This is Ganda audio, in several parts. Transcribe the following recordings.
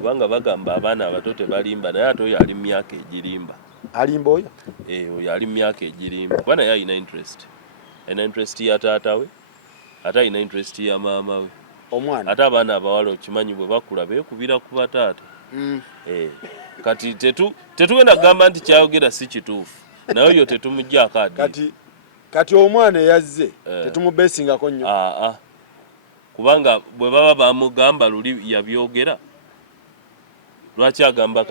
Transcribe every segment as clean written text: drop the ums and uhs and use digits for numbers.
kubanga bagamba abaana abato tebalimba naye ate oyo ali mu myaka egirimba. Alimba oyo? Oyo ali mu myaka egirimba kuba naye alina interest. Alina interest ya taata we ate alina interest ya maama we. Omwana ate abaana abawala okimanyi bwe bakula beekubira ku bataata. Kati tetugenda kugamba nti kyayogera si kituufu naye oyo tetumuggyako adi. Kati omwana yazze tetumubeesingako nnyo. Kubanga bwe baba bamugamba luli yabyogera lwaki agamba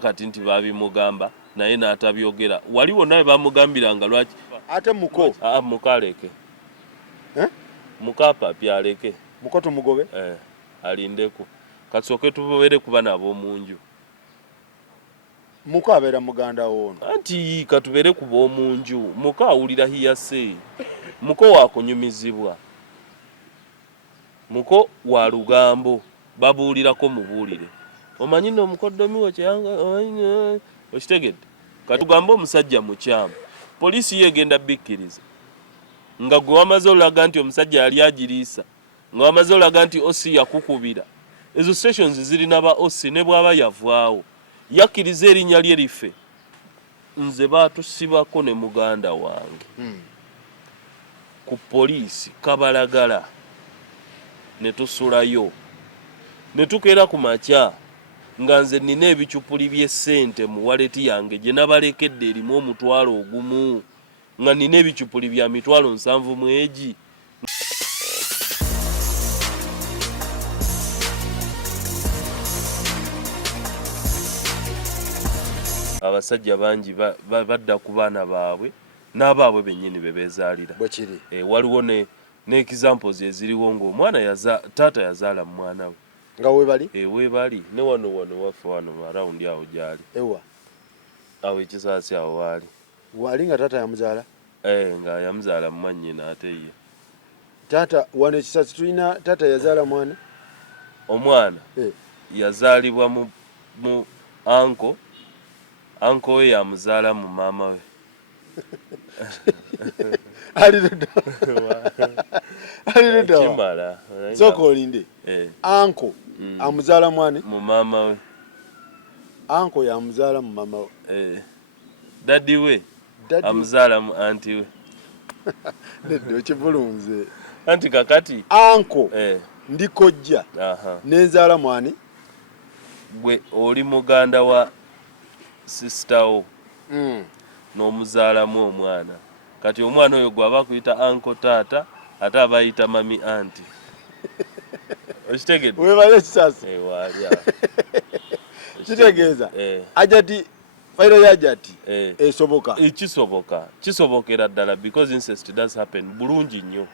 kati nti babimugamba naye n'atabyogera. Waliwo nawe bamugambiranga lwaki ate muko mukaleke mukapapi aleke muko tumugobe alindeko kasooke tubere kuba nabo munju. Muko abeera muganda wono anti katubere kuba omunju muko awulira hiyase muko wakunyumizibwa muko wa lugambo babuulirako mubuulire omanyi nno omukoddomi wo kyanga okitegedde katugamba omusajja mukyamu poliisi yegenda bikkiriza nga gwe wamaze olaga nti omusajja yali agiriisa nga wamaze olaga nti osi yakukubira. Ezo stations zirina ba osi ne bwaba yavaawo yakkiriza erinnya lye life nze baatusibako ne muganda wange ku poliisi Kabalagala ne tusulayo ne tukeera ku makya nga nze nina ebicupuli by'essente mu waleti yange gye nabalekedde erimu omutwalo ogumu nga nina ebicupuli bya mitwalo 7 mwegi. Abasajja bangi badda ku baana baabwe n'abaabwe bennyini bebeezaalira. Bwekiri Waliwo ne examples eziriwo ng'omwana taata yazaala mu mwana we nga webali webali ne wano waffe wano around awo gyali ewa awo ekisaasi awo wali nga taata yamuzaala nga yamuzaala mu mwannyina ate ye taata wano ekisaasi tulina taata yazaala mwana omwana yazaalibwa mu anko we yamuzaala mu maama we Kimala soko olinde anko amuzaala mwane mu maama we anko yamuzaala mu maama we daddi we amuzaala mu anti we neddo kivulunze anti kakati anko ndikojja nenzaala mwani gwe oli muganda wa sister wo n'omuzaalamu omwana kati omwana oyo gwaba kuyita anko taata ate abayita mami anti okitegedde webale kisasi walya kitegeeza Hajjati fayiro ya Hajjati esoboka kisobokera ddala because incest does happen bulungi nnyo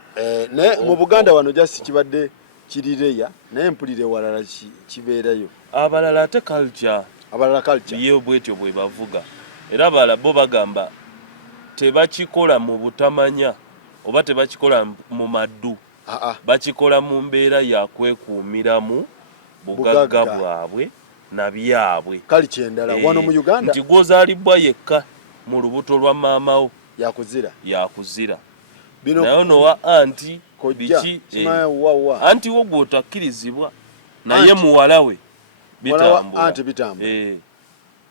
ne mu Buganda wano just kibadde kirireya naye mpulire walala kibeerayo abalala ate culture ye bwetyo bwe bavuga era abalala bo bagamba tebakikola mu butamanya oba tebakikola mu maddu bakikola mu mbeera ya kwekuumiramu bugagga bwabwe na byabwe kali kyendala wano mu Uganda nti gwozaalibwa yekka mu lubuto lwa maamawo yakuzira naye nowa anti biki anti wo gw'otakkirizibwa naye muwala we bitambula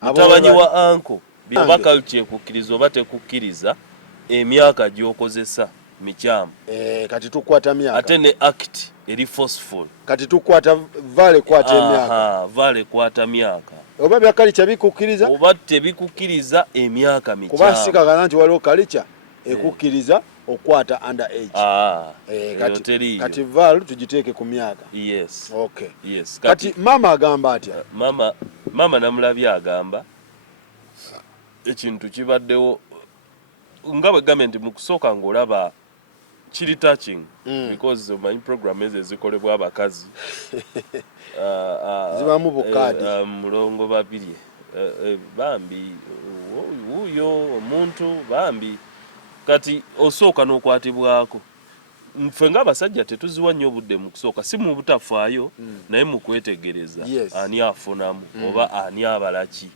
mutabanyi wa anko byobaka kyekukkiriza oba tekukkiriza emyaka gy'okozesa mikyamu kati tukwata myaka ate ne act eri forceful kati tukwata vale kwata emyaka vale kwata myaka oba byakali kyabikukkiriza oba tebikukkiriza emyaka mikyamu kuba sikagala nti waliwo kalicha ekukkiriza okwata under age kati val tugiteeke ku myaka yes kati mama agamba atya mama namulabye agamba ekintu kibaddewo nga bwe gavumenti mu kusooka ng'olaba kiri touching because omanyi program ezo ezikolebwa abakazi zibamu bukaadi mulongo babiri bambi wuuyo omuntu bambi kati osooka n'okwatibwako nfe ng'abasajja tetuziwa nnyo obudde mu kusooka si mu butafaayo naye mu kwetegereza ani afunamu oba ani abalaki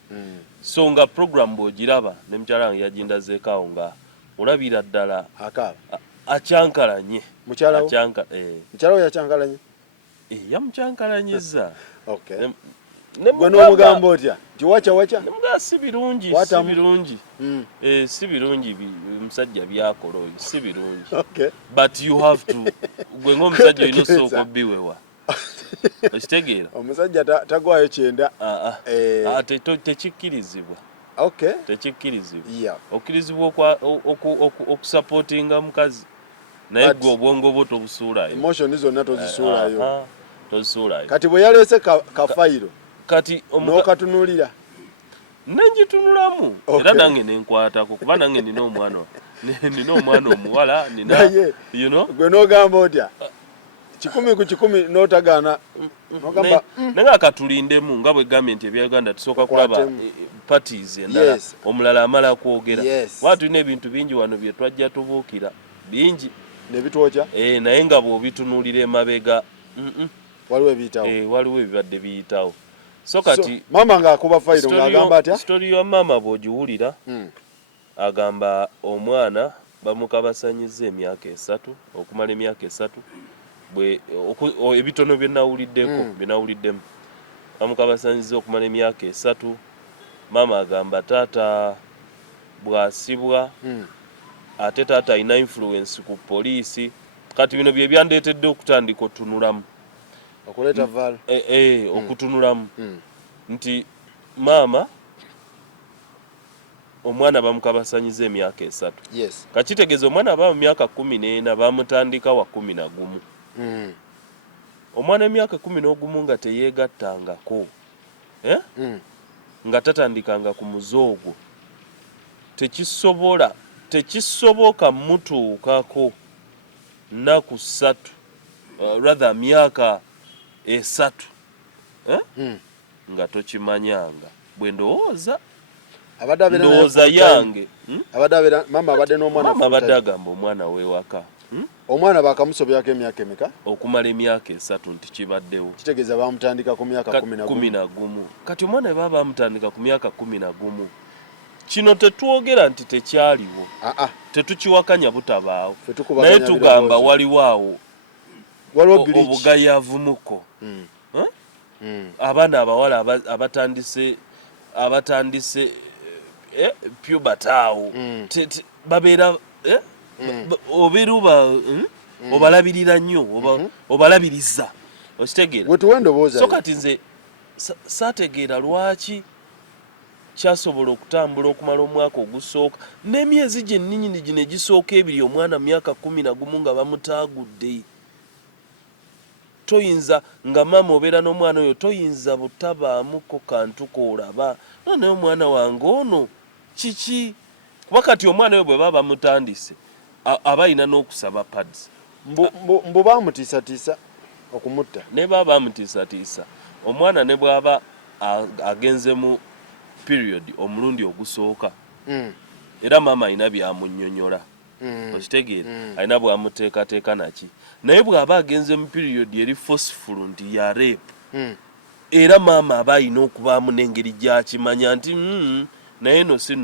so nga program bw'ogiraba ne mukyala wange yagindazeekaawo nga olabira ddala acyankalanye mukyala wo yacyankalanye Yamukyankalanyiza. Okay. Gwe n'omugamba otya wacha nemuga si birungi si birungi musajja byakola oyo si birungi. Okay. But you have to gwe ng'omusajja olina osooka obbiwewa okitegeera omusajja tagwayo kyenda tekikkirizibwa. Okay. Tekikkirizibwa okkirizibwa okusupportinga mukazi naye gwe obwongo bwo tobusuulayo emotion zonna tozisuulayo kati bwe yaleese kafayiro kati n'okatunulira nenjitunulamu era nange nenkwatako kuba nange nina omwana omuwala nina gwe n'ogamba otya 10 ku 10 n'otagaana n'ogamba nange akatulindemu nga bwe gavumenti ebya Uganda tusooka kulaba parties endala omulala amala kwogera waba tulina ebintu bingi wano bye twajja tubuukira bingi nebitwokya naye nga bw'obitunulira emabega waliwo ebibadde biyitawo. So kati mama ng'akuba fayiro ng'agamba atya story ya mama bw'ogiwulira agamba omwana bamukabasanyiza emyaka 3 okumala emyaka 3 ebitono byenawuliddemu bamukabasanyiza okumala emyaka 3. Mama agamba taata bw'asibwa ate taata alina influence ku poliisi. Kati bino bye byandeetedde okutandika otunulamu okuleeta vaalo okutunulamu nti maama omwana bamukabasanyiza emyaka 3. Kakitegeeza omwana aba mu myaka 14 bamutandika wa 11 omwana emyaka 11 nga teyeegattangako nga tatandikanga ku muzoogo tekisoboka mutuukako nnaku 3 rather myaka 3 nga tokimanyanga bwe ndowooza yange mama abadde n'omwana mama abadde agamba omwana wewaka omwana bakamusobyako emyaka emeka okumala emyaka 3 nti kibaddewo kitegeeza bamutandika ku myaka 11 kati omwana bwe baba bamutandika ku myaka 11 kino tetwogera nti tekyaliwo tetukiwakanya butabaawo naye tugamba waliwo awo obugayavumuko abaana abawala abatandise puberty awo babeera obeera obalabirira nnyo obalabiriza okitegeera so kati nze saategeera lwaki kyasobola okutambula okumala omwaka ogusooka n'emyezi gyennyini gino egisooka ebiri omwana myaka 11 nga bamutaagudde. Toyinza nga maama obeera n'omwana oyo toyinza butabaamuko kantu koolaba naye omwana wange ono kiki kuba kati omwana oyo bwe baba bamutandise aba alina n'okusaba pads mbu baamutiisatiisa okumutta ne baba bamutiisatiisa omwana ne bw'aba agenze mu period omulundi ogusooka era maama alina byamunnyonnyola okitegeera alina bwamuteekateeka naki naye bw'aba agenze mu period eri forceful nti ya rape era maama aba alina okubaamu n'engeri gy'akimanya nti naye no si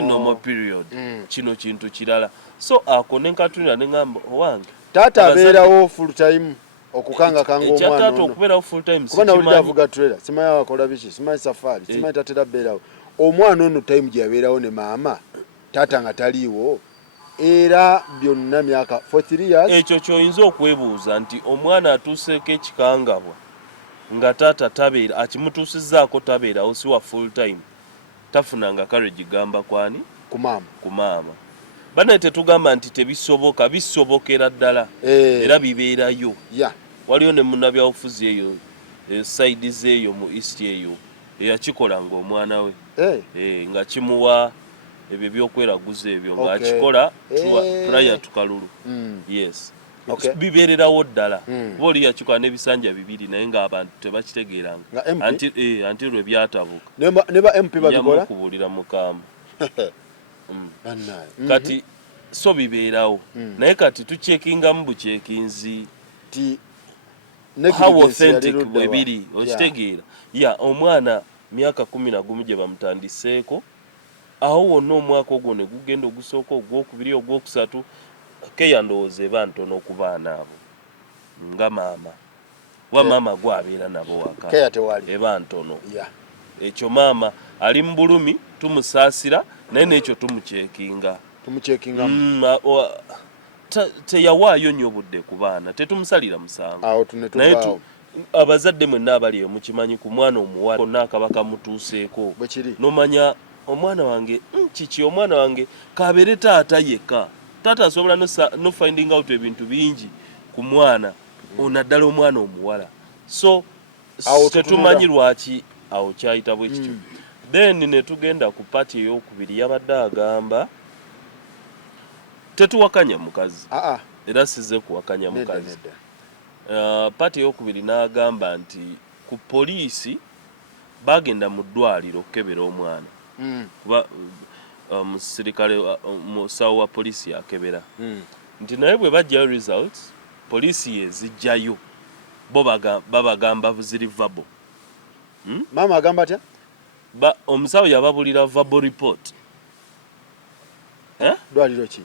normal period kino kintu kirala so ako nenkatunira neŋŋamba owange taata abeerawo full time okukangakanga omwana ono okubeerawo full time kuba nawulidde avuga trailer simanyi akola biki simanyi safari simanyi tatera beerawo omwana ono time gyabeerawo ne maama taata nga taliiwo era byonna myaka for 3 years ekyo kyoyinza okwebuuza nti omwana atuuseeko ekikangabwa nga taata tabeera akimutuusizzaako tabeerawo si wa full time tafunanga courage gamba kwani ku maama banaye tetugamba nti tebisoboka bisobokera ddala era bibeerayo waliyo ne munnabyabufuzi eyo side zeeyo mu east eyo eyakikola ng'omwana we nga kimuwa ebyo byokweraguza ebyo ng'akikola prior to kalulu yes bibeererawo ddala kuba oli yakikola n'ebisanja 2 naye ng'abantu tebakitegeeranga anti lwe byatabuka ne ba MP babikola yamukubuulira mukamba kati so bibeerawo naye kati tucekingamu bucekinzi how authentic bwe biri okitegeera omwana myaka 11 gye bamutandiseeko awo wonna omwaka ogwo ne gugenda ogusooka ogwokubiri ogwokusatu keya ndowooza eba ntono okubaana abo nga maama wa mama gwabeera nabo waka keya tewali eba ntono ekyo mama ali mu bulumi tumusaasira naye n'ekyo tumucekinga teyawaayo nnyo budde ku baana tetumusalira musango naye abazadde mwenna abali mukimanyi ku mwana omuwala konna akaba kamutuuseeko nomanya omwana wange kiki omwana wange kabeere taata yekka taata asobola no finding out ebintu bingi ku mwana onaddala omwana omuwala so tetumanyi lwaki awo kyayita bwe kityo then ne tugenda ku pati ey'okubiri yabadde agamba tetuwakanya mukazi era sizze kuwakanya mukazi pati ey'okubiri n'agamba nti ku poliisi bagenda mu ddwaliro okukebera omwana kuba omusirikale musawo wa poliisi yakebera nti naye bwe bajjayo results poliisi yezijjayo bo babagamba ziri vabo mama agamba atya omusawo yababulira verbal report ddwaliro ki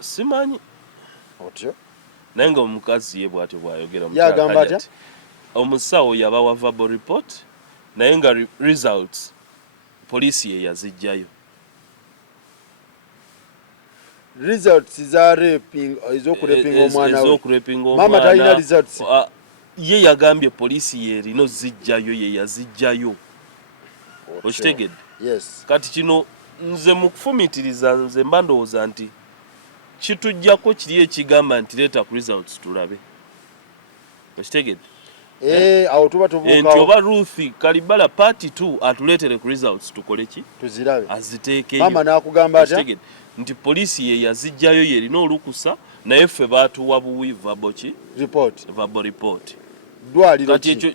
simanyi otyo naye nga omukazi ye bw'atyo bw'ayogera yagamba atya omusawo yabawa verbal report naye nga results poliisi ye yazijjayo results za raping ezokurepinga omwana we mama talina results ye yagambye poliisi ye erina ozijjayo ye yazijjayo okitegedde kati kino nze mu kufumitiriza nze mba ndowooza nti kitujjako kiri ekigamba nti leeta ku results tulabe okitegedde awo tuba tubuukawo nti oba Ruth Kalibala party 2 atuleetere ku results tukole ki tuzirabe aziteekeyo mama n'akugamba atya nti poliisi ye yazijjayo yerina olukusa naye ffe baatuwa buwi verbal report ddwaliro kati ekyo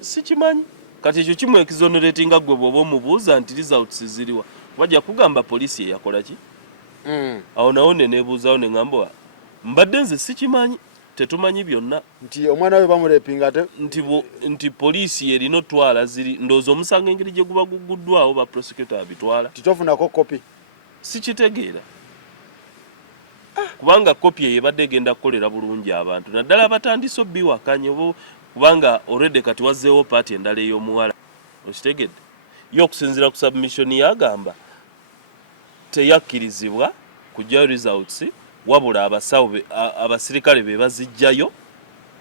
sikimanyi kati ekyo kimwekizoneratinga gwe bw'oba omubuuza nti results ziriwa bajja kugamba poliisi ye yakola ki awo nawo ne neebuuzaawo ne ŋŋamba mbadde nze sikimanyi tetumanyi byonna nti omwana we bamurepinga ate nti poliisi yerina otwala ziri ndowooza omusango engeri gye guba guguddwawo ba prosecutor abitwala titofunako kopi sikitegeera kubanga kopi eyo ebadde egenda kukolera bulungi abantu naddala abatandise obbiwakanye kubanga already kati wazzeewo paati endala ey'omuwala okitegedde yo okusinziira ku submission yagamba teyakkirizibwa kujjayo results wabula abasawo abasirikale be bazijjayo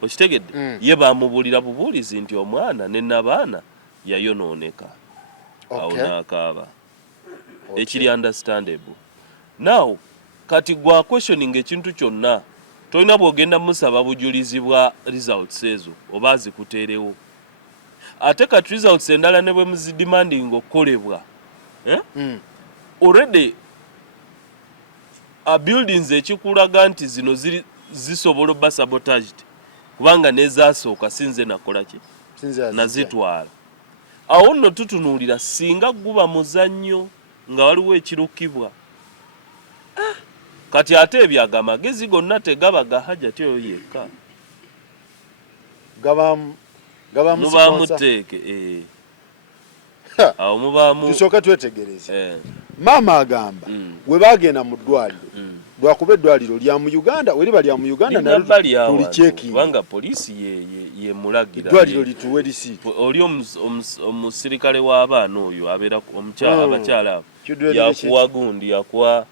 okitegedde ye bamubulira bubuulizi nti omwana ne nabaana yayonooneka awo n'akaaba ekiri understandable now kati gwa questioning ekintu kyonna tolina bw'ogenda musaba bujulizi bwa results ezo oba azikuteerewo ate kati results endala ne bwe muzidemanding okukolebwa already buildings ekikulaga nti zino zisobola obba sabotaged kubanga nezasooka sinze nakola ki nazitwala awo nno tutunuulira singa guba muzannyo nga waliwo ekirukibwa kati ate ebyaga amagezi gonna tegaba ga Hajjat oyo yekka mubaamu teeke awo mubaamu tusooka twetegereze maama agamba we bagenda mu ddwaliro lwakuba eddwaliro lya mu Uganda weriba lya mu Uganda kubanga poliisi ye mulagira eddwaliro lituwe lisiiti oli omusirikale w'abaana oyo abeera abakyala yakuwa gundi yakuwa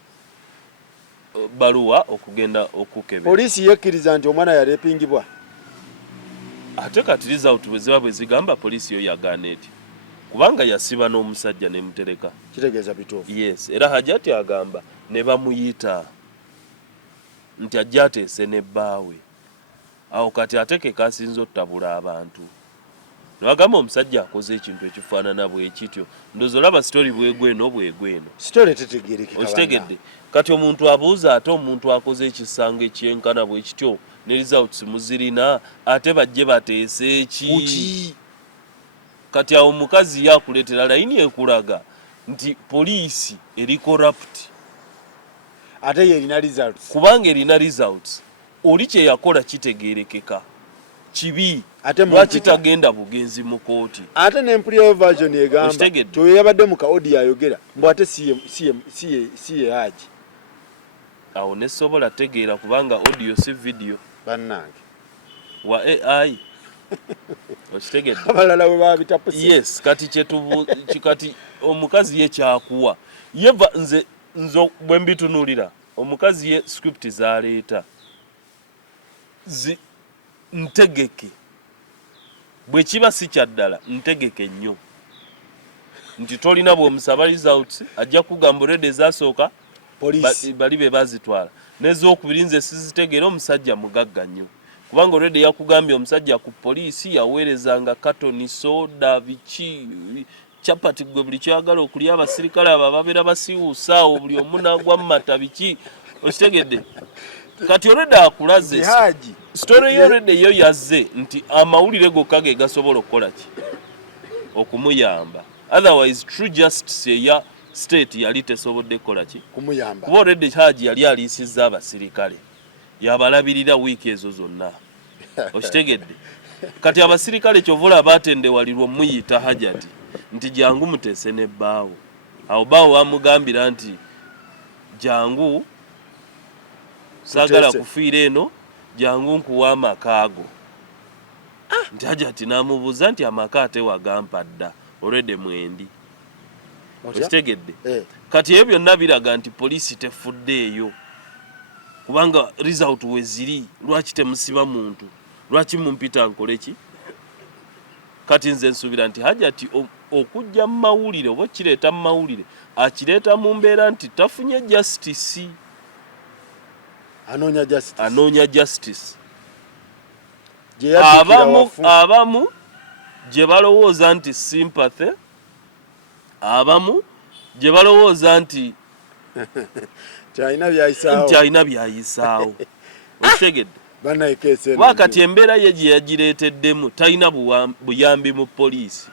baluwa okugenda okukebera poliisi yekkiriza nti omwana yarepingibwa ate kati result bwe ziba bwe zigamba poliisi yo yagaana eti kubanga yasiba n'omusajja nemutereka kitegeeza bituufu yes era Hajjat agamba ne bamuyita nti ajja ateese ne bbaawe awo kati ate ke kasinza otutabula abantu nebagamba omusajja akoze ekintu ekifaanana bwe kityo ndowooza olaba sitori bwegweno sitori tetegeerekeka okitegedde kati omuntu abuuza ate omuntu akoze ekisango ekyenkana bwe kityo ne results muzirina ate bajje bateese eki kati awo omukazi yakuleetera layini ekulaga nti poliisi eri corrupt ate yerina results kubanga erina results oli kye yakola kitegeerekeka kibi lwaki tagenda bugenzi mu kooti ate n'empulirayo version egamba toyo yabadde mu kaodi ayogera mbu ate siye Hajji awo nesobola tegeera kubanga audio si video bannange wa AI Okitegedde abalala we babitapuse yes kati kyetubu kati omukazi ye kyakuwa yeva nze bwe mbitunulira omukazi ye script zaleeta ntegeke bwe kiba si kyaddala ntegeke nnyo nti tolina bw'omusaba results ajja kugamba already ezasooka bali be bazitwala n'ezokubiri nze sizitegeera omusajja mugagga nnyo kubanga already yakugambye omusajja ku poliisi yaweerezanga katoni soda biki chapati gwe buli kyagala okulya abasirikale abo babeera basiwuusa awo buli omu n'agwa mu mata biki okitegedde kati already akulaze story yo already yo yazze nti amawulire gokka ge gasobola okukola ki okumuyamba otherwise true justice ya state yali tesobodde kukola ki kumuyamba kuba already Hajji yali aliisizza abasirikale yabalabirira wiiki ezo zonna okitegedde kati abasirikale kyovula batendewalirwa omuyita Hajjat nti jangu mutese n'ebbaawo awo baawo bamugambira nti jangu sagala kufiira eno jangu nkuwa amakaago nti Hajjat n'amubuuza nti amaka ate wagampa dda already mwendi okitegedde kati ebyo byonna biraga nti poliisi tefuddeeyo kubanga result weziri lwaki temusiba muntu lwaki mumpita nkole ki kati nze nsuubira nti Hajjat okujja mu mawulire oba kireeta mu mawulire akireeta mu mbeera nti tafunye justice anoonya justice abamu gye balowooza nti sympathy abamu gye balowooza nti kyalina byayisaawo okitegedde wakati embeera ye gye yagireeteddemu talina buyambi mu poliisi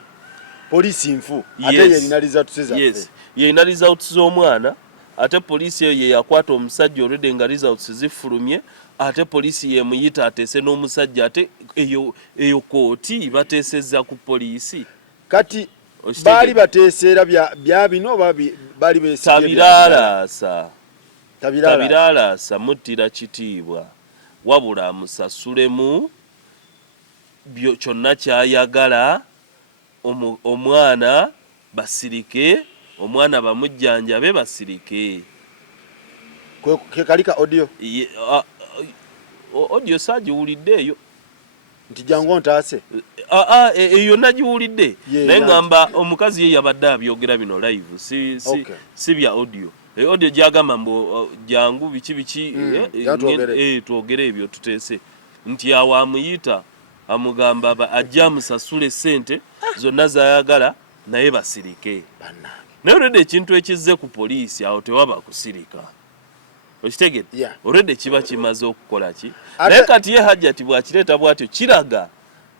nfu ate yerina results zaffe yerina results z'omwana ate poliisi eyo ye yakwata omusajja already nga results zifulumye ate poliisi yemuyita ateese n'omusajja ate eyo kooti bateesezza ku poliisi kati baali bateeseera bya bino baali beesibye tabiraalaasa muttira kitiibwa wabula amusasulemu kyonna kyayagala omwana basirike omwana bamujjanjabe basirike kekalika audio audio sagiwulidde eyo nti jangu ntaase eyo nagiwulidde naye ngamba omukazi ye yabadde abyogera bino live si bya audio audio gyagamba mbu jangu biki twogere ebyo tuteese nti awo amuyita amugamba ajja amusasule sente zonna zayagala naye basirike naye olwedde ekintu ekizze ku poliisi awo tewaba kusirika okitegedde olwedde kiba kimaze okukola ki naye kati ye Hajjat bwakireeta bwatyo kiraga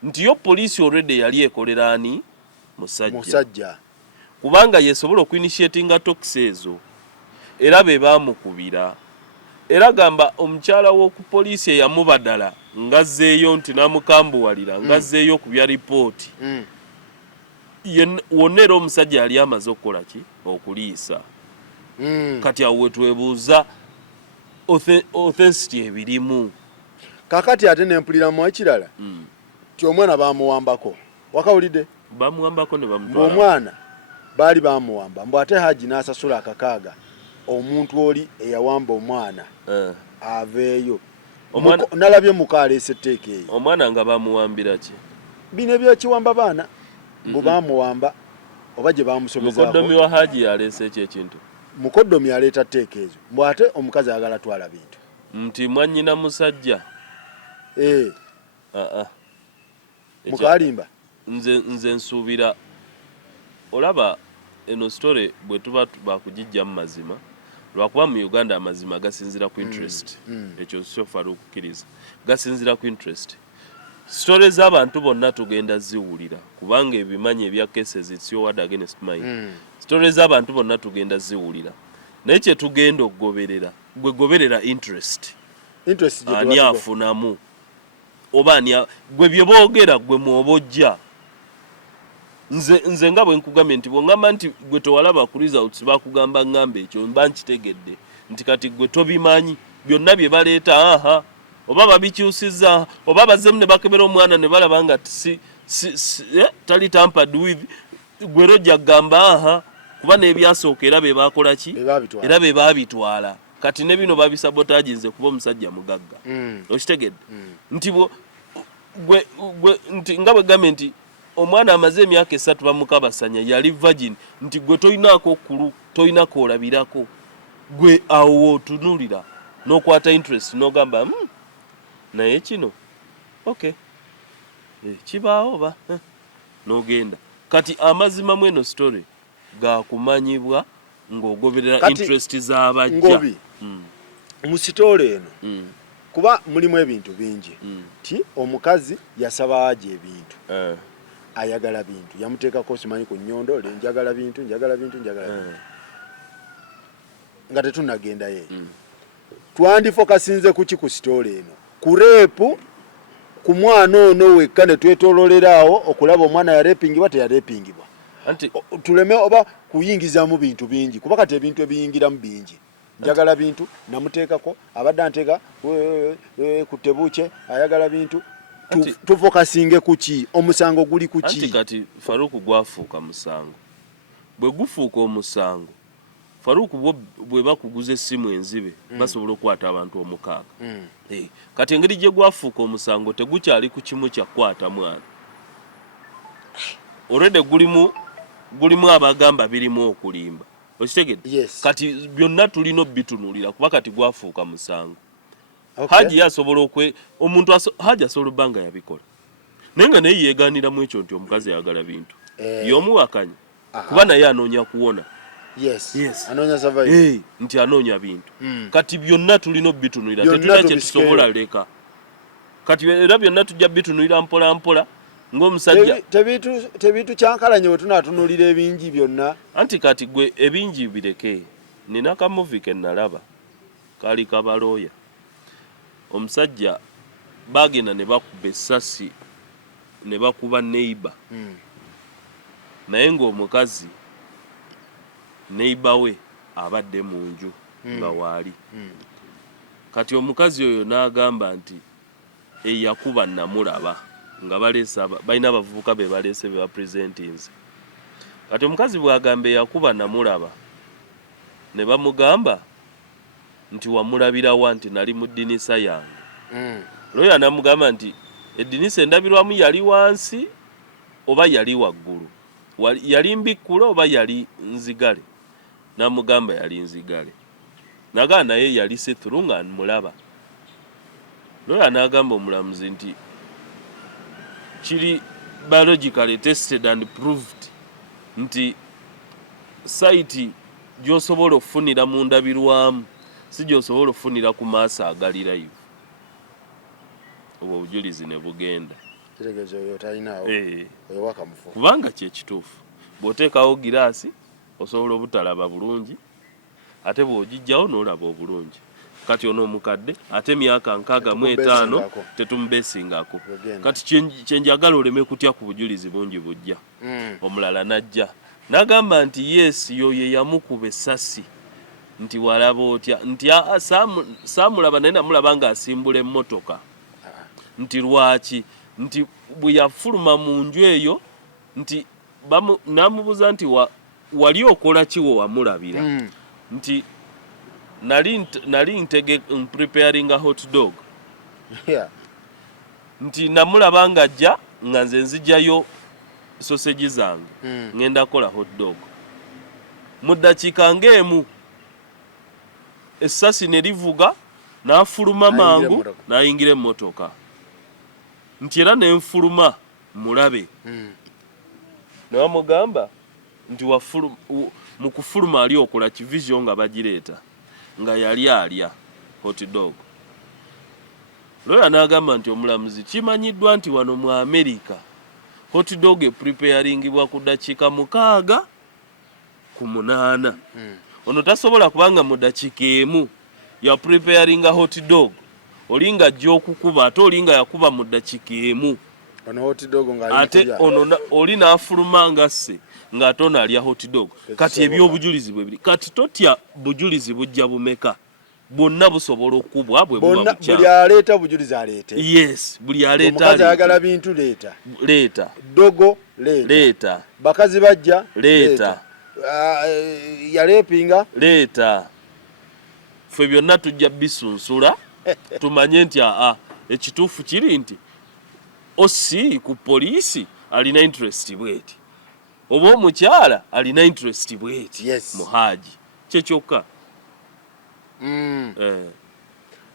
nti yo poliisi olwedde yali ekolera ani musajja kubanga yesobola okuinitiatinga talks ezo era be baamukubira era gamba omukyala w'oku poliisi eyamubadala ngazzeeyo nti n'amukambuwalira ngazzeeyo okubya ripooti wonna era omusajja yali amaze okukola ki okuliisa kati awo wetwebuuza authenticity ebirimu kakati ate nempuliramu ekirala ti omwana bamuwambako wakawulidde bamuwambako ne bamutwala omwana baali bamuwamba mbu ate Hajji n'asasula akakaaga omuntu oli eyawamba omwana aveeyo nalabye muka aleese etteeka eyo omwana nga bamuwambira ki bino ebyokiwamba baana mbu bamuwamba oba gye bamusomezaako mukoddomi wa Hajji yaleese ekyo ekintu mukoddomi aleeta tteeka ezo mbu ate omukazi ayagala twala bintu nti mwannyina musajja mukalimba nze nsuubira olaba eno story bwe tuba bakugijja mu mazima lwakuba mu Uganda amazima gasinzira ku interest ekyo sofa okukkiriza gasinzira ku interest story z'abantu bonna tugenda ziwulira kubanga ebimanyi ebya cases it's your word against mine story z'abantu bonna tugenda ziwulira naye kye tugenda okugoberera gwe goberera interest ani afunamu oba gwe bye boogera gwe mwobojja nze nga bwe nkugambye nti bw'ongamba nti gwe towalaba ku results bakugamba ngamba ekyo mba nkitegedde nti kati gwe tobimanyi byonna bye baleeta oba babikyusizza oba bazzemu ne bakebera omwana ne balaba nga tali tampered with gwero jagamba aha kuba n'ebyasooka era be bakola ki era be babitwala kati ne bino babisabotage nze kuba omusajja mugagga okitegedde nti nti nga bwe gambe nti omwana amaze emyaka 3 bamukabasanya yali virgin nti gwe toyinaako okulu toyinako olabirako gwe awo otunulira n'okwata interest n'ogamba naye kino okay kibaawo ba n'ogenda kati amazima mweno story gakumanyibwa ng'ogoberera interest z'abajja Ngobi mu story eno kuba mulimu ebintu bingi ti omukazi yasaba Hajji ebintu ayagala bintu yamuteekako simanyi ku nnyondo le njagala bintu nga tetunagenda ye twandifokasinze kuki ku story eno ku repu ku mwana ono wekka ne twetololerawo okulaba omwana ya repingibwa teyarepingibwa anti tuleme oba kuyingizamu bintu bingi kuba kati ebintu ebiyingiramu bingi njagala bintu namuteekako abadde anteeka kutebuuke ayagala bintu tufokasinge kuki omusango guli kuki anti kati Faruku gwafuuka musango bwe gufuuka omusango Faruku bwe bakuguza essimu enzibe basobola okukwata abantu omukaaga kati engeri gye gwafuuka omusango tegukyali ku kimu kyakwata mwana already gulimu abagamba birimu okulimba okitegedde kati byonna tulina bitunulira kuba kati gwafuuka musango Hajji yasobola omuntu Hajji asobola banga yabikola nenga naye yeeganira mu ekyo nti omukazi ayagala bintu y'omuwakanya kuba naye anoonya kuwona anoonya survive nti anoonya bintu kati byonna tulina bitunulira tetulina kye tusobola leka kati era byonna tujja bitunulira mpola mpola ng'omusajja tebitu kyankalanye we tunatunulira ebingi byonna anti kati gwe ebingi bireke nina kamuvi ke nalaba kali kabalooya omusajja bagenda ne bakuba essasi ne bakuba neighbor naye ng'omukazi neighbor we abadde mu nju nga waali kati omukazi oyo n'agamba nti eyakuba namulaba nga baleesa balina abavubuka be baleese be bapresentinze kati omukazi bw'agamba eyakuba namulaba ne bamugamba nti wamulabirawa nti nali mu ddinisa yange looya namugamba nti eddinisa endabirwamu yali wansi oba yali waggulu yali mbikkula oba yali nzigale namugamba yali nzigale nagaa naye yali sithuru nga mulaba looya n'agamba omulamuzi nti kiri biologically tested and proved nti site gy'osobola okufunira mu ndabirwamu si gy'osobola okufunira ku maaso agali live obwo obujulizi ne bugenda kitegeeza oyo talinaawo oyo wakamufu kubanga kyekituufu bw'oteekawo giraasi osobola obutalaba bulungi ate bw'ogijjawo n'olaba obulungi kati ono omukadde ate myaka 65 tetumubesingako kati kyenjagala oleme kutya ku bujulizi bungi bujja omulala najja n'agamba nti yes yoye yamukuba essasi nti walaba otya nti saamulaba naye namulaba ng'asimbula emmotoka nti lwaki nti bwe yafuluma mu nju eyo nti namubuuza nti wali okola kiwo wamulabira nti nali preparing a hot dog nti namulaba nga ajja nga nze nzijjayo sausage zange ngenda kola hot dog mu ddakiika ng'emu essasi ne livuga n'afuluma mangu n'ayingira emmotoka nti era nenfuluma mulabe nawamugamba nti mu kufuluma ali okola kivision nga bagireeta nga yali alya hot dog looya n'agamba nti omulamuzi kimanyiddwa nti wano mu America hot dog epreparingibwa ku ddakiika 6 ku 8 ono tasobola kubanga mu ddakiika emu ya preparinga hot dog olinga ajja okukuba ate olinga yakuba mu ddakiika emu ono hot dog ate ono oli n'afuluma nga sse ng'ate ono alya hot dog kati ebyobujulizi bwe biri kati totya bujulizi bujja bumeka bonna busobola okubwa bwe buba bukyama. Buli aleeta bujulizi aleete. Yes, buli aleeta. Omukazi ayagala bintu leeta. Leeta. Dogo leeta. Leeta. Bakazi bajja leeta. Yalepinga leeta. Ffe byonna tujja bisunsula tumanye nti ekituufu kiri nti osi ku poliisi alina interest bweti oba omukyala alina interest bweti. Yes. Mu Hajji kyekyokka.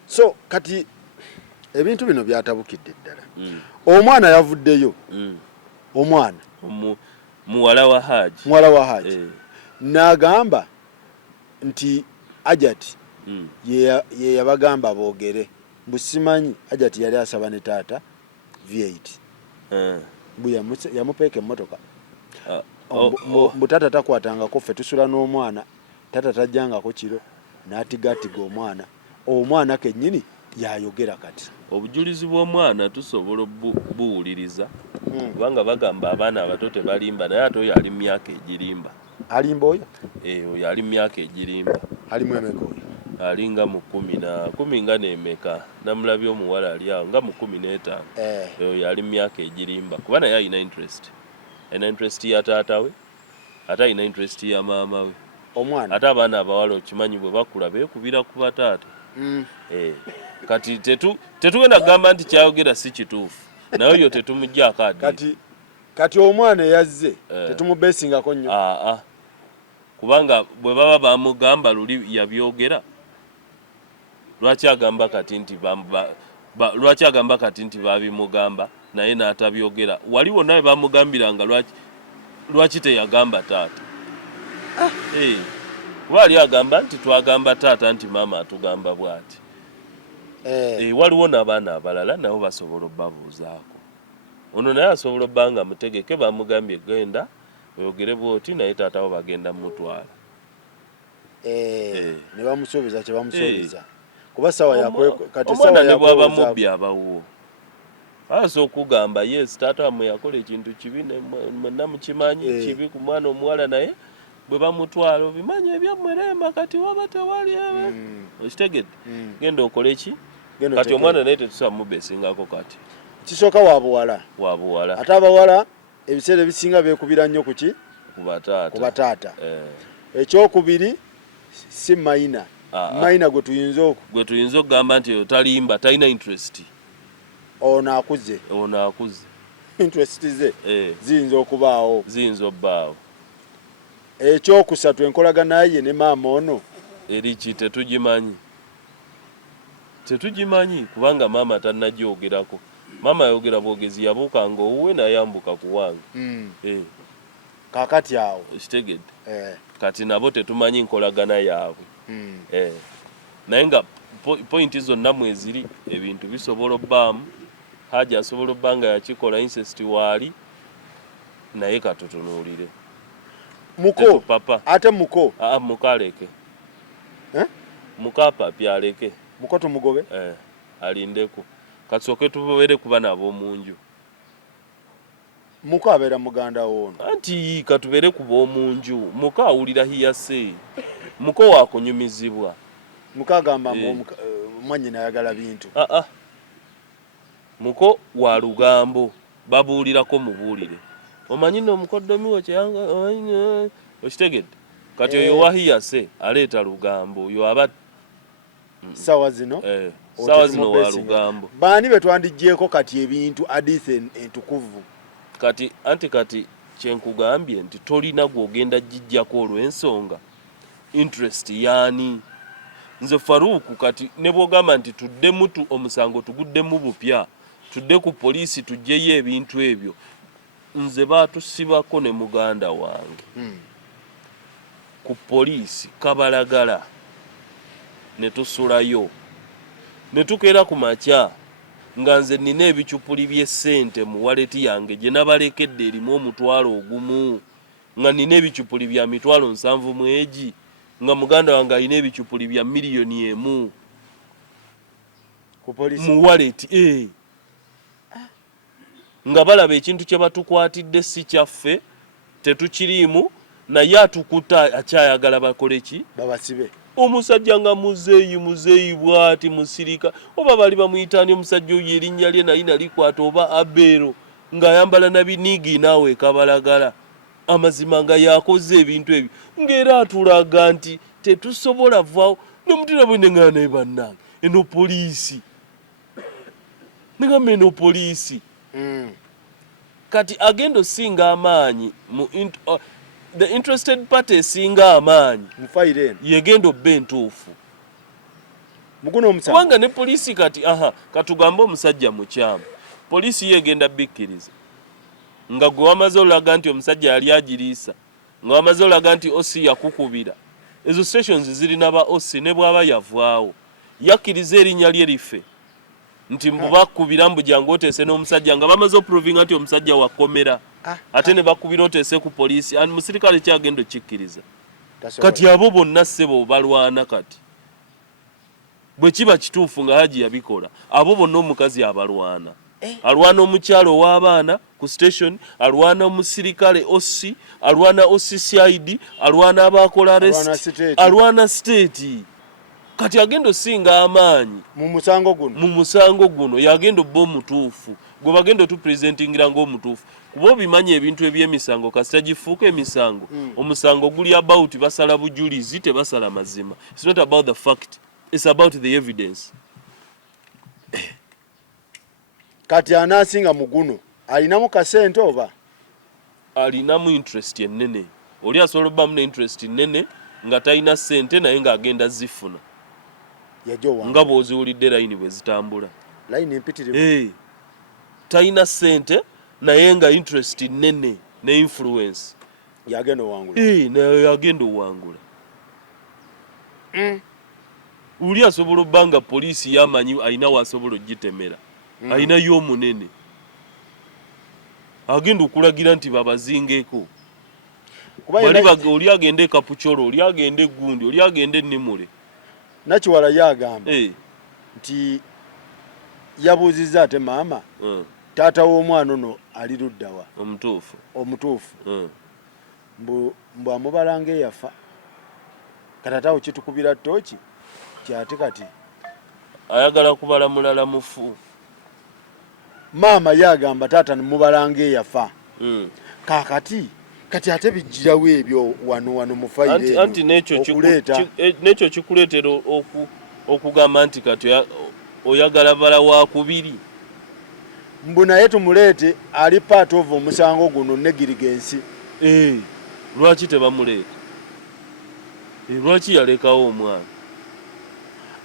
So kati ebintu bino byatabukidde ddala. Omwana yavuddeyo. Omwana muwala wa Hajji. Muwala wa Hajji. N'agamba nti Hajjat ye yabagamba boogere. Busimanyi Hajjat yali asaba ne taata V8. Yamupeeka emmotoka. Mutata takwatangako ffe tusula n'omwana. Tata tajjangako kiro n'atigatiga omwana. Omwana kennyini yayogera kati. Obujulizi bw'omwana tusobola buwuliriza. Kubanga bagamba abaana abato tebalimba naye ate oyo ali mu myaka egirimba. Alimba oyo? Oyo ali mu myaka egirimba. Alimu emeka oyo? Ali nga mu 10 nga n'emeka. Namulabye omuwala ali awo nga mu 15. Oyo ali mu myaka egirimba. Kuba naye alina interest. Alina interest ya taata we, ate alina interest ya maama we. Omwana? Ate abaana abawala okimanyi bwe bakula beekubira ku bataata. Kati tetugenda kugamba nti kyayogera si kituufu. Naye oyo tetumuggyako adi. Kati omwana yazze tetumubesingako nnyo. Kubanga bwe baba bamugamba luli yabyogera. Lwaki agamba kati nti babimugamba naye n'atabyogera. Waliwo nawe bamugambiranga lwaki teyagamba taata. Wali agamba nti twagamba taata nti maama atugamba bw'ati. Waliwo n'abaana abalala nabo basobola obbabuuzaako. Ono naye asobola obbanga mutegeke bamugambye genda oyogere bw'oti naye taata wo bagenda mutwala. Ne bamusuubiza kye bamusuubiza. Kuba sawa yakweko kati omwana ne bw'aba mubbi abawuwo. Aso okugamba yes taata wamwe yakola ekintu kibi mwenna mukimanyi kibi ku mwana omuwala naye bwe bamutwala obimanyi ebyamweremba kati waba tewali okitegedde. Genda okole ki? Kati omwana naye tetusobola mubesingako kati. Kisooka wa buwala. Ate abawala ebiseera ebisinga beekubira nnyo ku ki? Ku bataata. Ekyokubiri si mayina. Mayina gwe tuyinza okugamba nti oyo talimba talina interest. Ono akuze. Interest ze ziyinza okubaawo. Ekyokusatu enkolagana ye ne maama ono eriki tetugimanyi kubanga maama tannagyogerako. Maama ayogera bwogezi yabuukanga owuwe n'ayambuka ku wange. Kaakati awo kitegedde. Kati nabo tetumanyi nkolagana yaabwe. Naye nga pointi zonna mweziri ebintu bisobola obbaamu. Hajji asobola obbanga yakikola incest waali naye katutunuulire. Muko papa ate muko muko aleke muka papi aleke muko tumugobe alindeko kasooke tubere kuba nabo munju. Muko abeera muganda wono anti katubere kuba omunju. Muko awulira hiyase. Muko wakunyumizibwa. Muko agamba mwanyina ayagala bintu. Muko wa lugambo babuulirako mubuulire. Omanyi nno omukoddomiwo kyeyanga okitegedde. Kati oyo wahiyase aleeta lugambo oyo aba sawa zino wa lugambo. Baani betwandigyeko kati ebintu adise entukuvu. Kati kyenkugambye nti tolina gwogenda jijjako olw'ensonga interest yaani. Nze Faruku kati ne bwogamba nti tudde mutu omusango tuguddemu bupya tudde ku poliisi tujjeyo ebintu ebyo. Nze baatusibako ne muganda wange ku poliisi Kabalagala ne tusulayo ne tukeera ku makya nga nze nina ebicupuli by'essente mu waleti yange gye nabalekedde erimu omutwalo ogumu nga nina ebicupuli bya mitwalo 7 mwegi nga muganda wange alina ebicupuli bya miliyoni 1 ku poliisi mu waleti nga balaba ekintu kye batukwatidde si kyaffe tetukiriimu naye atukuta akyayagala bakole ki? omusajja nga muzeeyi bwati musirika oba bali bamuyitani omusajja oyo erinnya lye nalina likwata oba Abeero ng'ayambala na binigi naawe ekabalagala amazima nga yakoze ebintu ebyo ng'era atulaga nti tetusobola vaawo nomutina bwe neŋŋana naye bannange eno poliisi neŋŋamba eno poliisi kati agenda osinga amaanyi the interested party esinga amaanyi yegenda obba entuufu kubanga ne poliisi kati katugambe omusajja mukyamu poliisi yegenda bikkiriza nga gwe wamaze olaga nti omusajja yali agiriisa nga wamaze olaga nti osi yakukubira ezo stations zirina ba osi ne bw'aba yavaawo yakkiriza erinnya lye life nti mbubakubira mbujjangu oteese n'omusajja nga bamaze oprovinga nti omusajja wakomera ate ne bakubira oteese ku poliisi musirikale kyagenda okikkiriza kati abo bonna ssebo balwana kati bwe kiba kituufu nga Hajji yabikola abo bonna omukazi abalwana alwana omukyalo ow'abaana ku station alwana omusirikale osi alwana OCCID alwana abakola arrest alwana state kati agenda osinga amaanyi mu musango guno yagenda obba omutuufu gwe bagenda otupresentingira ng'omutuufu kuba obimanyi ebintu eby'emisango kasita gifuuka emisango omusango guli about basala bujulizi tebasala mazima. It's not about the fact, it's about the evidence. Kati anasinga muguno alinamu kasente oba alinamu interest ennene oli asobola obbamu ne interest nnene nga talina sente naye ng'agenda zifuna nga bw'oziwulidde layini bwe zitambula layini empitirivu talina sente naye nga interest nnene ne influence yagenda owangula naye yagenda owangula uli asobola obba nga poliisi yamanyi alina waasobola ogitemera alina y'omunene agenda okulagira nti babazingeko oli agenda e Kapucholo oli agenda e Gundi oli agenda e Nimule Nakiwala yagamba nti yabuuzizza ate maama taata w'omwana ono ali luddawa omutuufu mbu amubalanga eyafa katatawo kitukubira ttooki kyate kati ayagala kubala mulala mufu maama yagamba taata mubalanga eyafa kakati kati ate bijjirawo ebyo wano mu fayiro anti n'ekyo kikuleetera okugamba nti kati oyagala bala wa kubiri mbu naye tumuleete ali part of omusango guno negirigensi lwaki tebamuleeta lwaki yalekawo omwana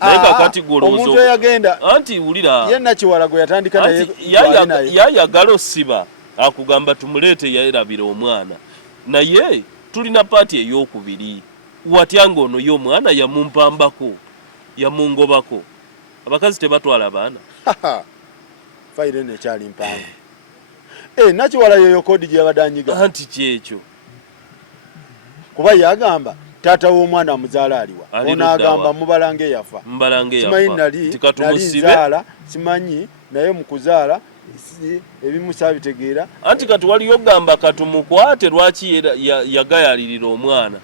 naye kakati omuntu eyagenda anti wulira ye Nakiwala gwe yatandika naye yayagala osiba akugamba tumuleete yerabira omwana naye tulina paati ey'okubiri watya ono y'omwana yamumpambako yamungobako abakazi tebatwala baana fayiro nekyali mpanga Nakiwala yoyo kodi gye yabadde anyiga anti kyekyo kuba yagamba taata w'omwana amuzaala aliwa ono agamba mubalanga eyafa simanyi nali nzaala simanyi naye mu kuzaala ebimu saabitegeera anti kati waliyo gamba katumukwate lwaki yagayalirira omwana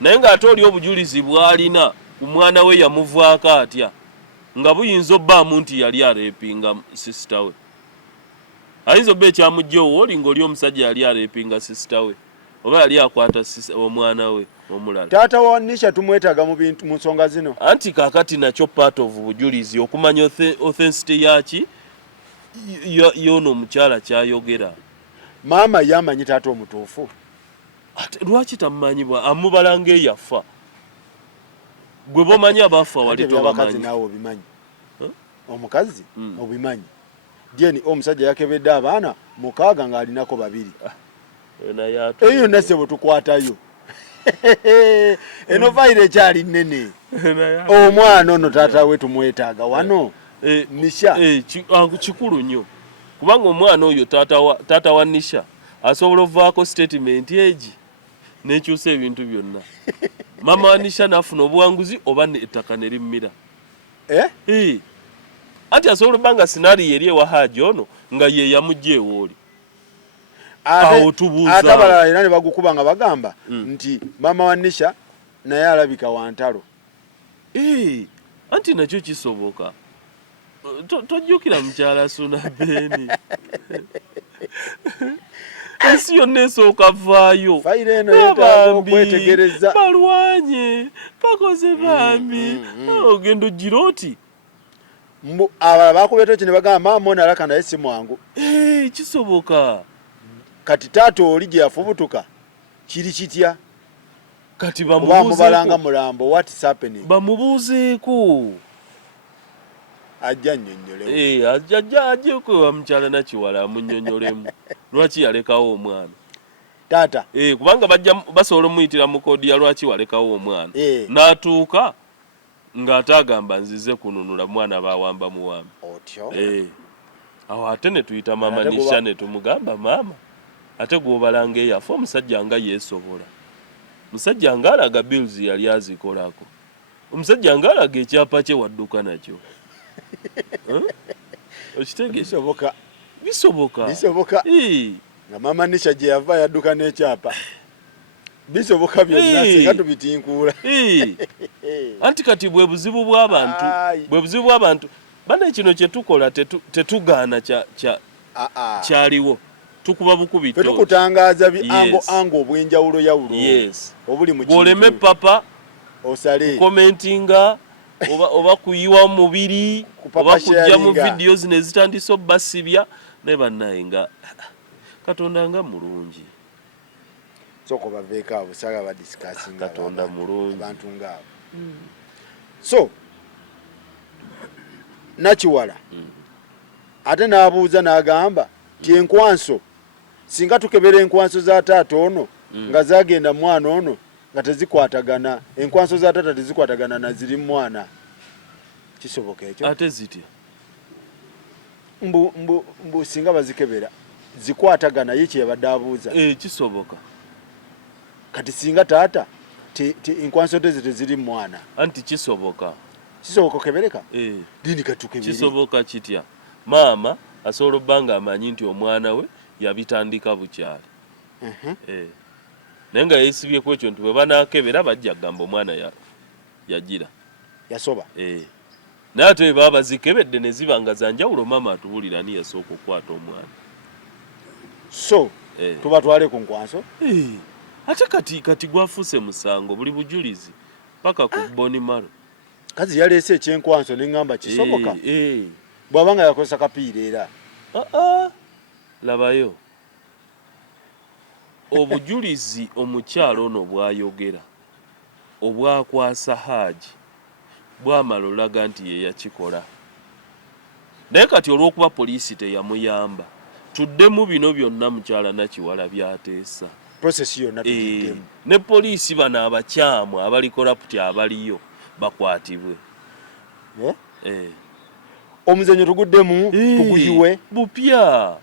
naye ng'ate oli obujulizi bw'alina omwana we yamuvaako atya nga buyinza obbaamu nti yali areepinga sisita we ayinza obba ekyamugjawo oli ng'oli omusajja yali areepinga sisita we oba yali akwata omwana we omulala taata wa Nisha tumwetaaga mu nsonga zino anti kaakati nakyo part of bujulizi okumanya authenticity yaki yono omukyala kyayogera maama yamanyi taata omutuufu ate lwaki tamumanyibwa amubalanga eyafa gwe bomanyi abafa wali tobamanyi naawe obimanyi omukazi obimanyi jeni omusajja yakebedde abaana 6 nga alinako 2 eyo yonna sebo tukwatayo eno fayiro ekyali nnene omwana ono taata we tumwetaaga wano Nisha kikulu nnyo kubanga omwana oyo taata wa Nisha asobola ovaako statement egi n'ekyusa ebintu byonna mama wa Nisha n'afuna obuwanguzi oba ettaka ne limmira anti asobola obbanga sinaariyo eri ewa Hajji ono nga ye yamugja ewooli awo tubuuza ate abalala era ne bagukuba nga bagamba nti mama wa Nisha naye alabika wantalo anti nakyo kisoboka. Tojjukira mukyala Suna Beni. Ensi yonna esooka vaayo. Fayiro eno yeetaaga okwetegereza. Balwanye, bakoze bambi. Ogendo giroti. Abalala baakubeta kino bagamba maama ono alaka naye si mwangu. Kisoboka. Kati taata oli gye yafubutuka kiri kitya? Kati bamubuuzeeko. Bamubalanga mulambo, what is happening? Bamubuuzeeko. Ajja nnyonnyolemu. Ajjeko mukyala Nakiwala amunnyonnyolemu. Lwaki yalekawo omwana? Taata. Kubanga basobola omuyitira mu koodi ya lwaki walekawo omwana. N'atuuka ng'ate agamba nzize kununula mwana bawamba muwamba. Otyo. Awo ate ne tuyita Mama Nisha ne tumugamba maama ate gw'obalanga eyafa omusajja nga yeesobola. Musajja ng'alaga bills yali azikolako. Omusajja ng'alaga ekyapa kye wadduka nakyo. Bisoboka. Bisoboka. Nga Mama Nisha gye yava yadduka n'ekyapa. Bisoboka byonna singa tubitinkuula. Anti kati bwe buzibu bw'abantu. Bana kino kye tukola tetugaana kyaliwo. Tukuba bukubi to. Tukutangaaza ango obwenjawulo yawulo. Obuli mu kintu. Oleme papa osale. Commentinga oba kuyiwa mubiri oba kujja mu videos ne zitandiso basibya ne bannaye nga Katonda nga mulungi. Soko baveeka abusala ba discussing Katonda mulungi. Abantu ngabo. So Nakiwala ate n'abuuza n'agamba ti enkwanso singa tukebera enkwanso za taata ono nga zagenda mwana ono nga tezikwatagana, enkwanso za taata tezikwatagana na ziri mwana. Kisoboka ekyo? Ate zitya? Mbu singa bazikebera zikwatagana ye kye yabadde abuuza. Kisoboka. Kati singa taata enkwanso teziri mwana. Anti kisoboka. Kisoboka kebereka? Dini katukebere. Kisoboka kitya? Maama asobola obbanga amanyi nti omwana we yabitandika bukyali. Naye nga yeesibye ku ekyo nti bwe banaakebera bajja kugamba omwana yagira. Yasoba. Naye ate bwe baba bazikebedde ne ziba nga za njawulo maama atubulira ni yasooka okukwata omwana. So tubatwale ku nkwanso? Ate kati gwafuuse musango buli bujulizi paka ku Boni Maro. Kazi yaleese ekyenkwanso n'engamba kisoboka. Bw'abanga yakozesa kapiira era. Labayo. Obujulizi omukyalo ono bwayogera obwakwasa Hajji bwamala olaga nti ye yakikola. Naye kati olw'okuba poliisi teyamuyamba tuddemu bino byonna mukyala Nakiwala byateesa. Process yonna tuddemu. Ne poliisi bano abakyamu abalikola puti abaliyo bakwatibwe. Omuzanyo tuguddemu tuguyiwe bupya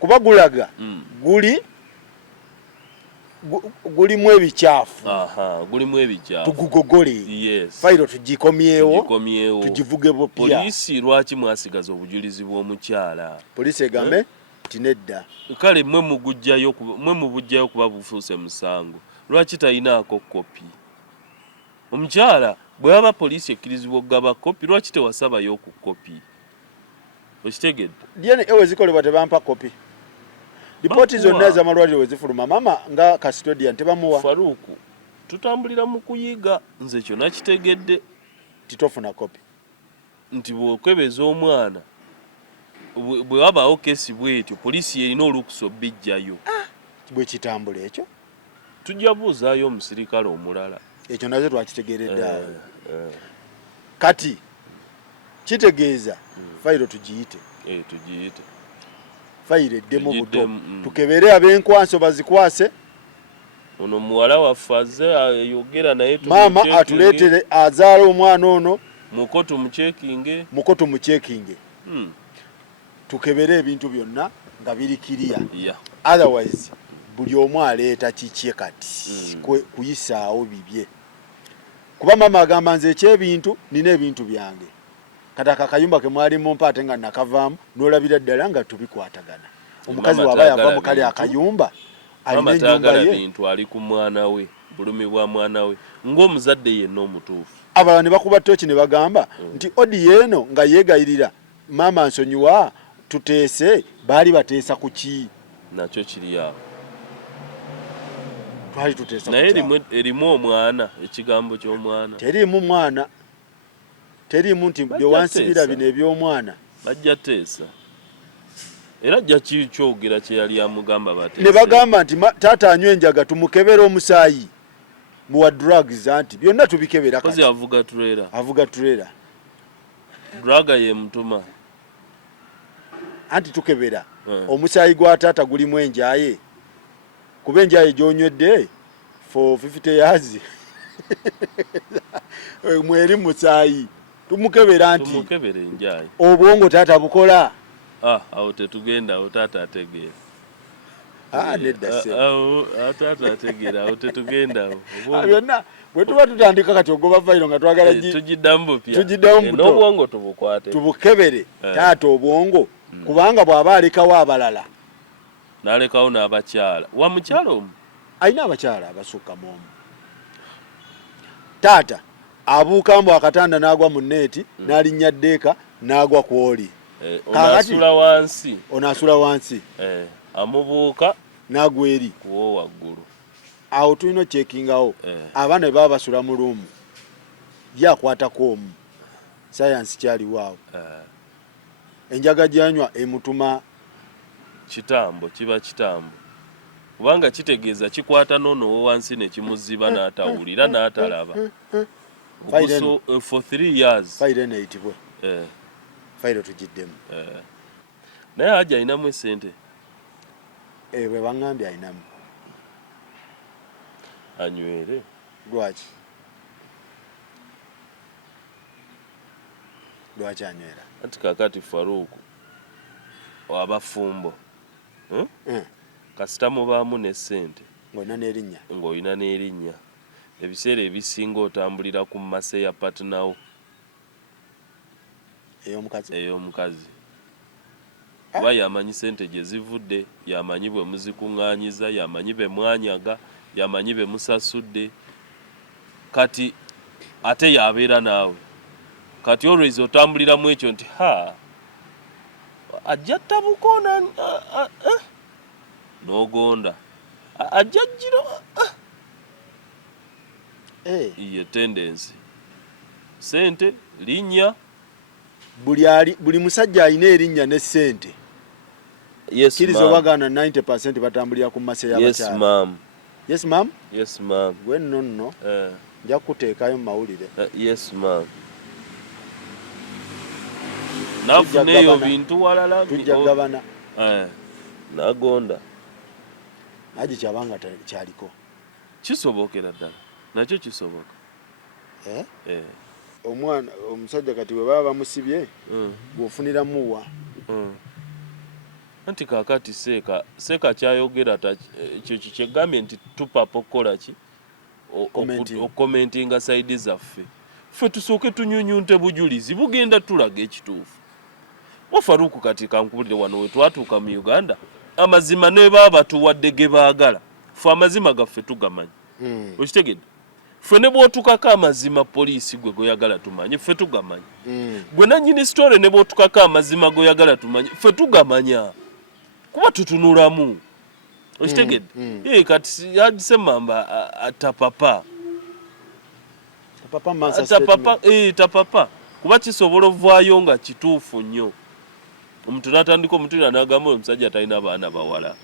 kuba gulaga gulimu ebikyafu. Gulimu ebikyafu. Tugugogole. Fayiro tugikomyewo tugivuge bupya. Poliisi lwaki mwasigaza obujulizi bw'omukyala? Poliisi egambe tinedda. Kale mwe mubujjayo kuba bufuuse musango. Lwaki tayinaako kopi? Omukyala bwe baba poliisi ekkirizibwa okugaba kopi lwaki tewasabayo ku kopi? Okitegedde? Diane ewe zikolebwa tebampa kopi. Lipooti zonna ez'amalwaliro we zifuluma maama nga custodian tebamuwa. Faruku tutambulira mu kuyiga nze kyo nakitegedde. Titofuna kopi. Nti bw'okebeza omwana bwe wabaawo kesi bwetyo poliisi erina olukusa obbijjayo. Bwe kitambula ekyo tujja buuzaayo omusirikale omulala. Ekyo nazo twakitegeeredde awo. Kati kitegeeza fayiro tugiyite. Tugiyite. Fayiro eddemu buto. Tukebere ab'enkwanso bazikwase. Ono muwala waffe azze ayogera naye maama atuleetere azaala omwana ono. Mukoto mucekinge. Tukebere ebintu byonna nga biri kiriya. Otherwise buli omu aleeta kikye kati kuyisaawo bibye. Kuba maama agamba nze ekyebintu nina ebintu byange. Kati akakayumba ke mwali mu mpaate nga nakavaamu n'olabira ddala nga tubikwatagana. Omukazi waba yava mu kali akayumba alina ennyumba ye. Bintu ali ku mwana we bulumi bwa mwana we ng'omuzadde yenna omutuufu. abalala ne bakuba tochi ne bagamba nti odi yeno nga yegayirira mama nsonyiwa tuteese bali bateesa kuki nakyo kiri awo twali tuteesa naye erimu omwana ekigambo ky'omwana terimu nti byewansibira bino eby'omwana bajja teesa era ajja kyogera kye yali amugamba bateesa ne bagamba nti taata anywa enjaga tumukebera omusaayi muwa drugs anti byonna tubikebera kati avuga trailer draga ye mutuma anti tukebera omusaayi gwa taata gulimu enjaye kuba enjaye gyonywedde for 50 years mweri musaayi tumukebera anti tumukebere enjaye obwongo taata bukola awo tetugenda awo taata ategeera nedda se taata ategeera awo tetugenda awo byonna bwe tuba tutandika kati ogoba fayiro nga twagala tugiddamu n'obwongo tubukwate tubukebere taata obwongo kubanga bw'aba alekawo abalala n'alekawo n'abakyala wa mukyala omu alina abakyala abasukka mu omu taata abuukambu akatanda n'agwa mu neeti n'alinnya ddeeka n'agwa ku oli onaasula wansi amubuuka n'agwa eri kuwo waggulu awo tulina okyekingawo abaana bwe baba basula mu luumu ye akwatako omu sayansi kyaliwo awo enjaga gyanywa emutuma kitambo kiba kitambo kubanga kitegeeza kikwata n'ono wansi ne kimuziba n'atawulira n'atalaba for 3 years fayiro neeyitibwe fayiro tugiddemu naye Hajji alinamu esente bwe baŋŋambye alinamu anywere lwaki anywera anti kakati Faruku abafumbo kasita mubaamu n'essente ng'olina n'erinnya ebiseera ebisinga otambulira ku mmase ya patinawo ey'omukazi kuba yamanyi sente gye zivudde yamanyi bwe muzikuŋŋaanyiza yamanyi be mwanyaga yamanyi be musasudde kati ate yabeera naawe kati always otambuliramu ekyo nti ajja tabukoona n'ogonda ajja jjiro ye tendensi sente linnya buli musajja alina erinnya ne ssente kiriza obagana 90% batambulira ku mmase y'abakyala yes ma'am gwe nno nja kuteekayo mu mawulire yes ma'am nafuneeyo bintu walala tujja gabana nagonda Hajji kyabanga kyaliko kisobokera ddala nakyo kisoboka omwana omusajja kati bwe baba bamusibye bw'ofuniramuwa anti kakati seeka kyayogera kyekyo kyegambye nti tupapa okukola ki okukomentinga saidi zaffe ffe tusooke tunyunyunte bujulizi bugenda tulaga ekituufu Faruku kati kankubulire wano we twatuuka mu Uganda amazima ne baba batuwadde ge baagala ffe amazima gaffe tugamanyi okitegedde ffe ne bw'otukako amazima poliisi gwe goyagala tumanyi ffe tugamanyi gwe nannyini sitole ne bw'otukako amazima goyagala tumanyi ffe tugamanya kuba tutunulamu okitegedde kati Hajji Ssemamba tapapa kuba kisobola ovaayo nga kituufu nnyo omuntu n'atandika omutuulira n'agamba omusajja talina baana bawala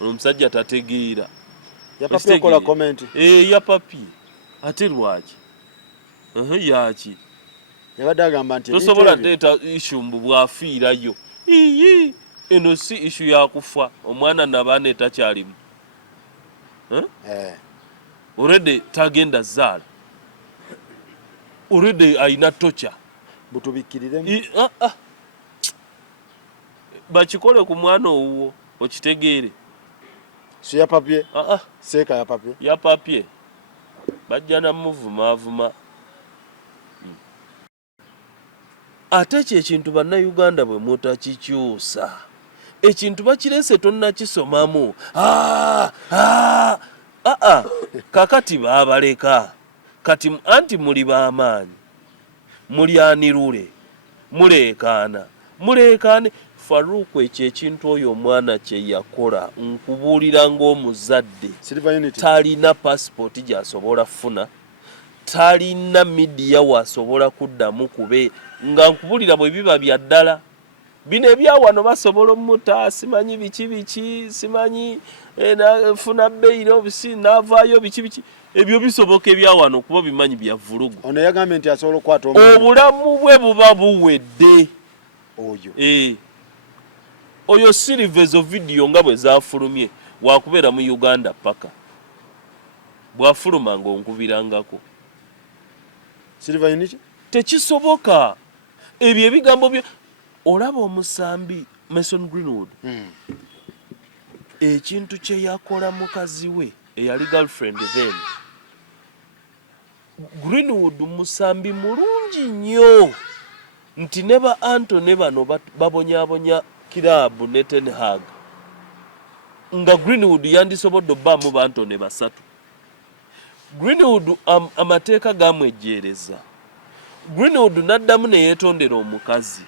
omusajja tategeera yapapye ate lwaki yaki tosobola leeta ishu mbu bwafiirayo eno si ishu yakufa omwana nabaana etakyalimu already tagenda zaala already ayina tocha butubikiriremu bakikole ku mwana owuwo okitegeere si yapapye seeka yapapye bajja namuvumaavuma ate ekyo ekintu bannayuganda bwe mutakikyusa ekintu bakireese tonnakisomamu kakati baabaleka kati anti muli b'amaanyi mulyanirule mulekane Faruku ekyo ekintu oyo omwana kye yakola nkubuulira ng'omuzadde talina passport gy'asobola funa talina media wasobola kuddamu kube nga nkubuulira bwe biba bya ddala bino ebyawano basobola omuta simanyi biki simanyi funa beyiro bisi naavaayo biki ebyo bisoboka ebyawano kuba bimanyi bya vulugu ono yagambye nti asobola okukwata obulamu bwe buba buwedde oyo oyo sirivezo video nga bwe zaafulumye wakubeera mu Uganda paka bwafuluma ng'onkubirangako Silver tekisoboka ebyo ebigambo byo olaba omusambi Mason Greenwood ekintu kye yakola mukazi we eyali girlfriend then Greenwood musambi mulungi nnyo nti ne ba Anthony bano babonyabonya kirabu ne Ten Hag nga Greenwood yandisobodde obbaamu ba Anthony basatu Greenwood amateeka gamwejjeereza Greenwood n'addamu ne yeetondera omukazi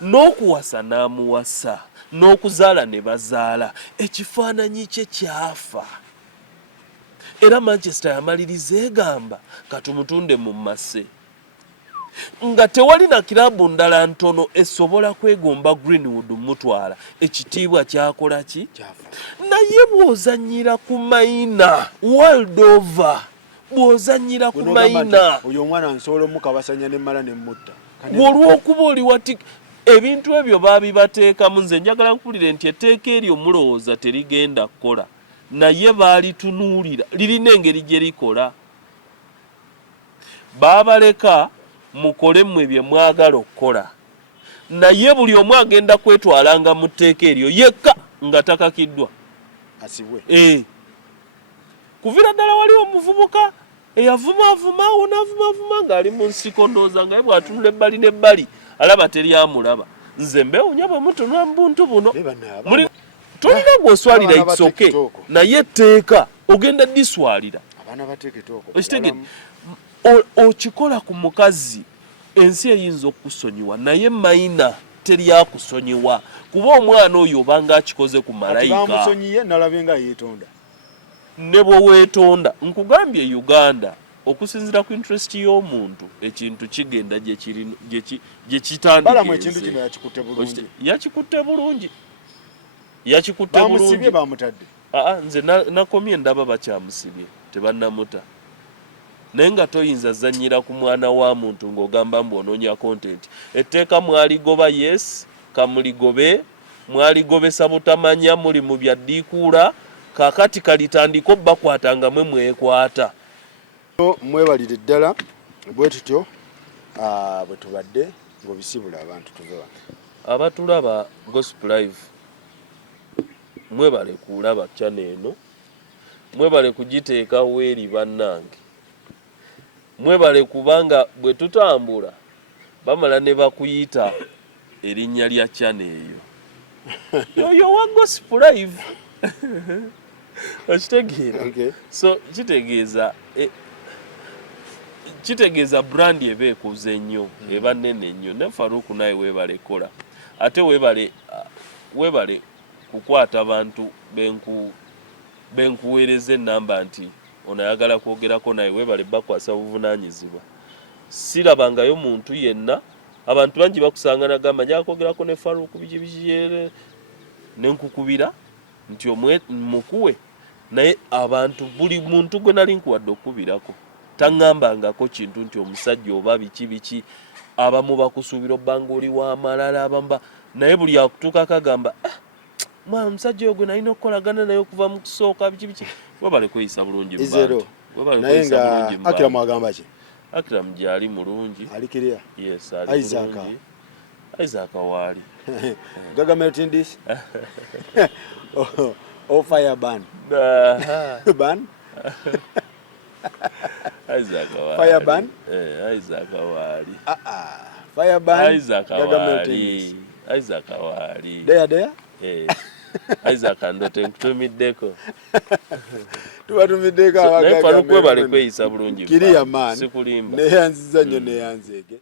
n'okuwasa n'amuwasa n'okuzaala ne bazaala ekifaananyi kye kyafa era Manchester yamaliriza egamba katumutunde mu mase nga tewali na kirabu ndala ntono esobola kwegomba Greenwood mutwala ekitiibwa kyakola ki naye bw'ozannyira ku mayina world over bw'ozannyira ku mayina oyo omwana nsobola omukabasanya ne mala ne mutta olw'okuba oli wati ebintu ebyo baabibateekamu nze njagala nkuwulire nti etteeka eryo mulowooza terigenda kukola naye baalitunuulira lirina engeri gye likola baabaleka mukole mmwe bye mwagala okukola naye buli omu agenda kwetwalanga mu tteeka eryo yekka nga takakiddwa asibwe kuvira ddala waliwo omuvubuka eyavumaavuma n'avumavuma ng'ali mu nsiko ndowooza nga ye bw'atunula ebbali n'ebbali alaba teryamulaba nze mbewunya bwe mutunula mu buntu buno tolina gw'oswalira ikisoke naye etteeka ogenda diswalira okitegedde okikola ku mukazi ensi eyinza okusonyiwa naye mayina teryakusonyiwa kuba omwana oyo obanga akikoze ku malayika ne bwe weetonda nkugambye Uganda okusinziira ku interest y'omuntu ekintu kigenda gye kitandikira yakikutte bulungi bamusibye bamutadde nze nakomye ndaba bakyamusibye tebannamuta naye nga toyinza zanyira ku mwana wa muntu ng'ogamba mbwonoonya content etteeka mwaligoba yes kamuligobe mwaligobesa butamanya muli mu bya ddiikuula kakati kalitandika obbakwatanga mwe mwekwata mwebalire ddala bwe tutyo bwe tubadde ng'obisibula abantu tuve wano abatulaba Gospel Live mwebale kulaba channel eno mwebale kugiteekawo eri bannange mwebale kubanga bwe tutambula bamala ne bakuyita erinnya lya channel eyo yo wa Gospel Live okitegeera so kitegeeza brand eba ekuze nnyo eba nnene nnyo ne Faruku naye weebale kola ate weebale kukwata bantu benkuweereza ennamba nti onayagala kwogerako naye weebale bakwasa buvunaanyizibwa sirabangayo muntu yenna abantu bangi bakusanga nagamba njagala kwogerako ne Faruku biki nenkukubira nti mukuwe naye abantu buli muntu gwe nali nkuwadde okubirako taŋŋambangako kintu nti omusajja oba biki abamu bakusuubira obbanga oli w'amalala abamu naye buli akutuuka akagamba mwana omusajja oyo gwe nalina okukolagana naye okuva mu kusooka biki webale kweyisa bulungi naye nga Akira mwagamba ki Akira gyali mulungi alikiriya yes ali mulungi Isaac waali government in this fire ban ban Isaac waali fire ban Isaac waali fire ban Isaac waali Isaac waali there Isaac Ndote nkutumiddeko. Tubatumiddeko abagagga. Naye Faruku bale kweyisa bulungi. Kiriya man. Sikulimba. Neyanziza nnyo neyanzeege.